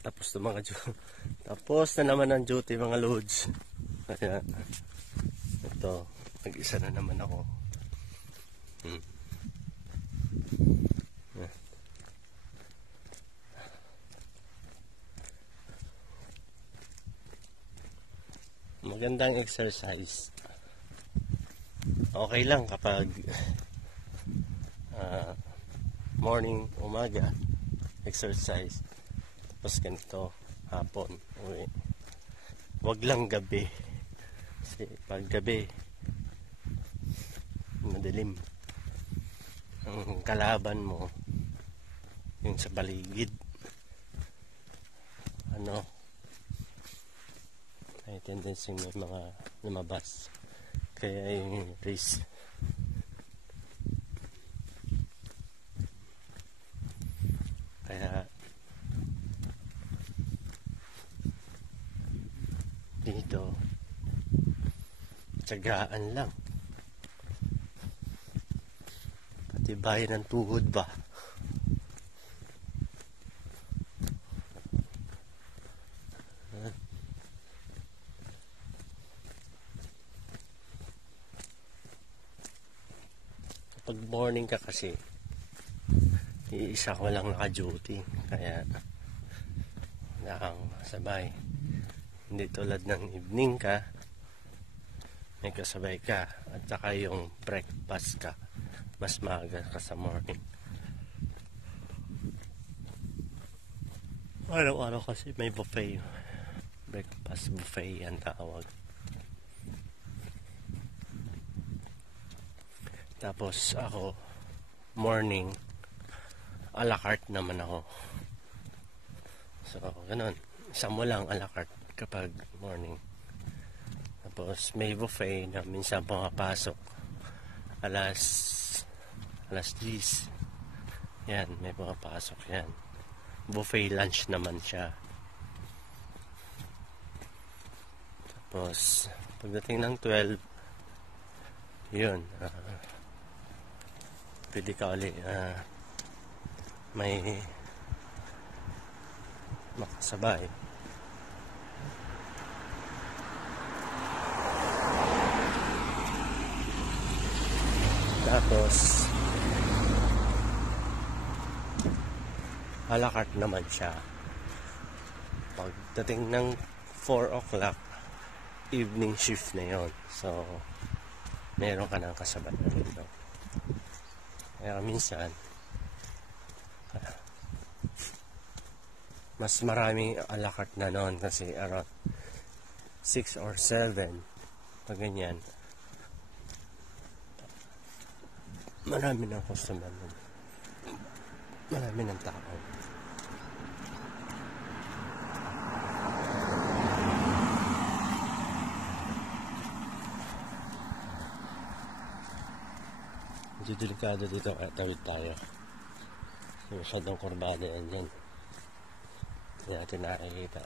Tapos na mga tapos na naman ang duty mga loads. Kaya ito, nag-isa na naman ako. Magandang exercise. Okay lang kapag morning, umaga exercise, tapos ganito hapon uwi. Wag lang gabi, kasi pag gabi madilim, ang kalaban mo yung sa paligid, may tendency may mga lumabas, kaya yung risk. Kaya dito tsagaan lang, patibayan ng tuhod ba. Pag morning ka kasi, iisa ko lang naka-duty, kaya lang sabay. Hindi tulad ng evening ka, may kasabay ka, at saka yung breakfast ka, mas maaga ka sa morning. Araw-araw kasi may buffet, breakfast buffet ang tawag. Tapos ako, morning, a la carte naman ako. So, ganun. Isa mo lang a la carte kapag morning. Tapos, may buffet na minsan pumapasok. Alas 10. Yan, may pumapasok yan. Buffet lunch naman siya. Tapos, pagdating ng 12, yun, pwede ka ulit may makasabay. Tapos a la carte naman siya. Pagdating ng 4 o'clock, evening shift na yon. So meron ka ng kasabay na rin, no? Kaya minsan mas maraming a la carte na noon, kasi around 6 or 7 pag ganyan, marami ng customer nun, marami ng tao. Medyo delikado dito, kaya tawid tayo. Masyadong kurbada yan. Hindi natin nakikita.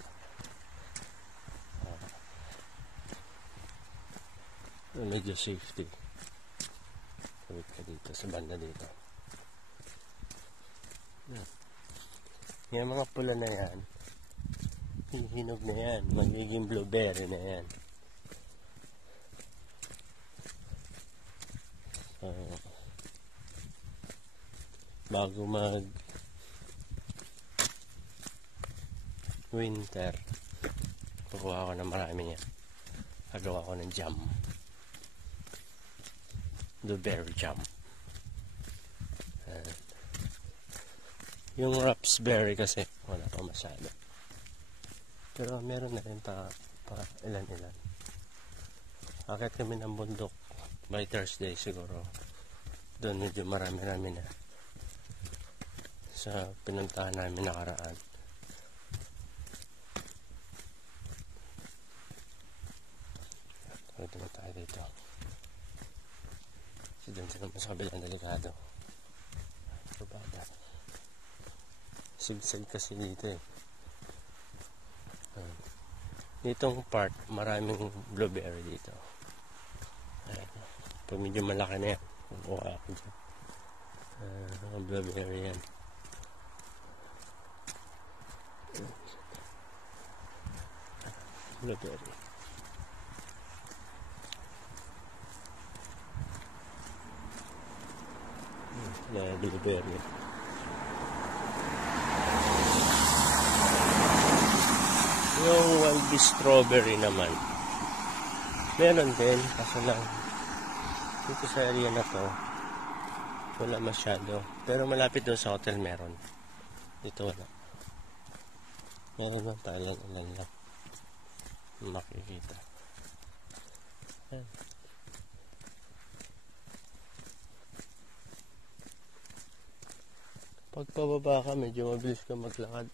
Medyo safety. Tawid ka dito sa banda dito. Yung mga pula na yan, hihinog na yan, magiging blueberry na yan. So, bago mag winter, kukuha ko ng marami niya. Gagawa ko ng jam, blueberry jam. Yung raspberry kasi wala pa masyado, pero meron na rin pa ilan. Akit kami ng bundok by Thursday siguro. Doon medyo marami na sa pinuntahan namin nakaraan. Ito na tayo dito. Si doon sila sa kabilang delikado. Kurbada. Sigsag kasi dito eh. Ditong part, maraming blueberry dito. Pag medyo malaki na yan, kukuha ako dyan. Blueberry yan. Blueberry. Blueberry. Yung wild bee strawberry naman, meron din, kaso lang dito sa area na to wala masyado, pero malapit doon sa hotel meron. Dito wala. Meron lang tayo lang makikita. Ayan. Pag pababa ka, medyo mabilis ka maglakad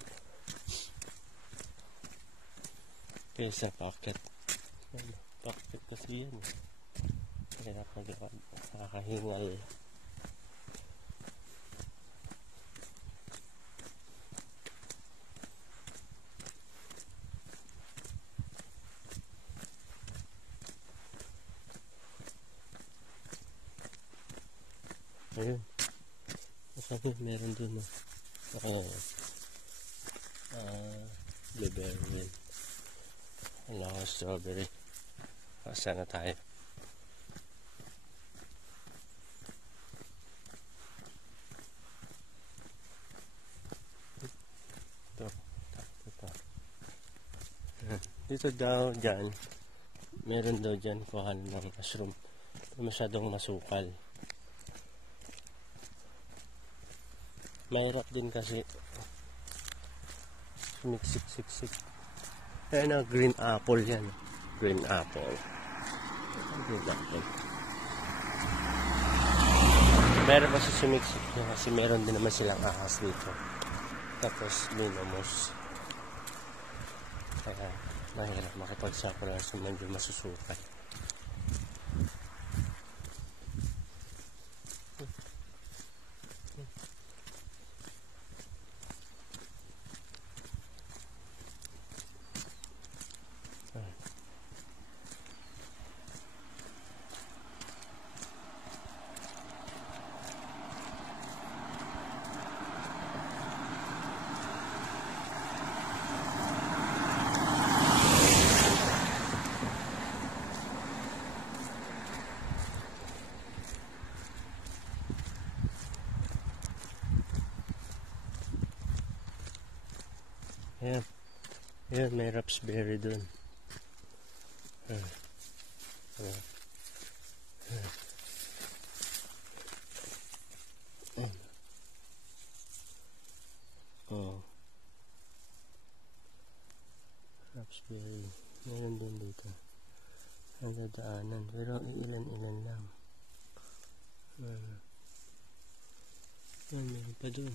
kaysa paakyat. Paakyat kasi yan. Kaya maglakad, nakakahingal. Ayun. Sabi, meron dun blueberry. Wala ka strawberry. Sana tayo. Dito daw dyan, meron daw dyan kuhan ng mushroom. Masyadong masukal. Mahirap din kasi sumiksik-siksik. Ayan na, green apple yan. Green apple. Green apple. Meron kasi sumiksik yan kasi meron din naman silang ahas dito. Tapos minumos. Kaya mahirap makipagsapura sa medyo masusukat. Ayan. Ayan, may raspberry dun. Oh. Raspberry. Meron din dito. Ang dadaanan. Pero ilan-ilan lang. Ayan, meron pa dun.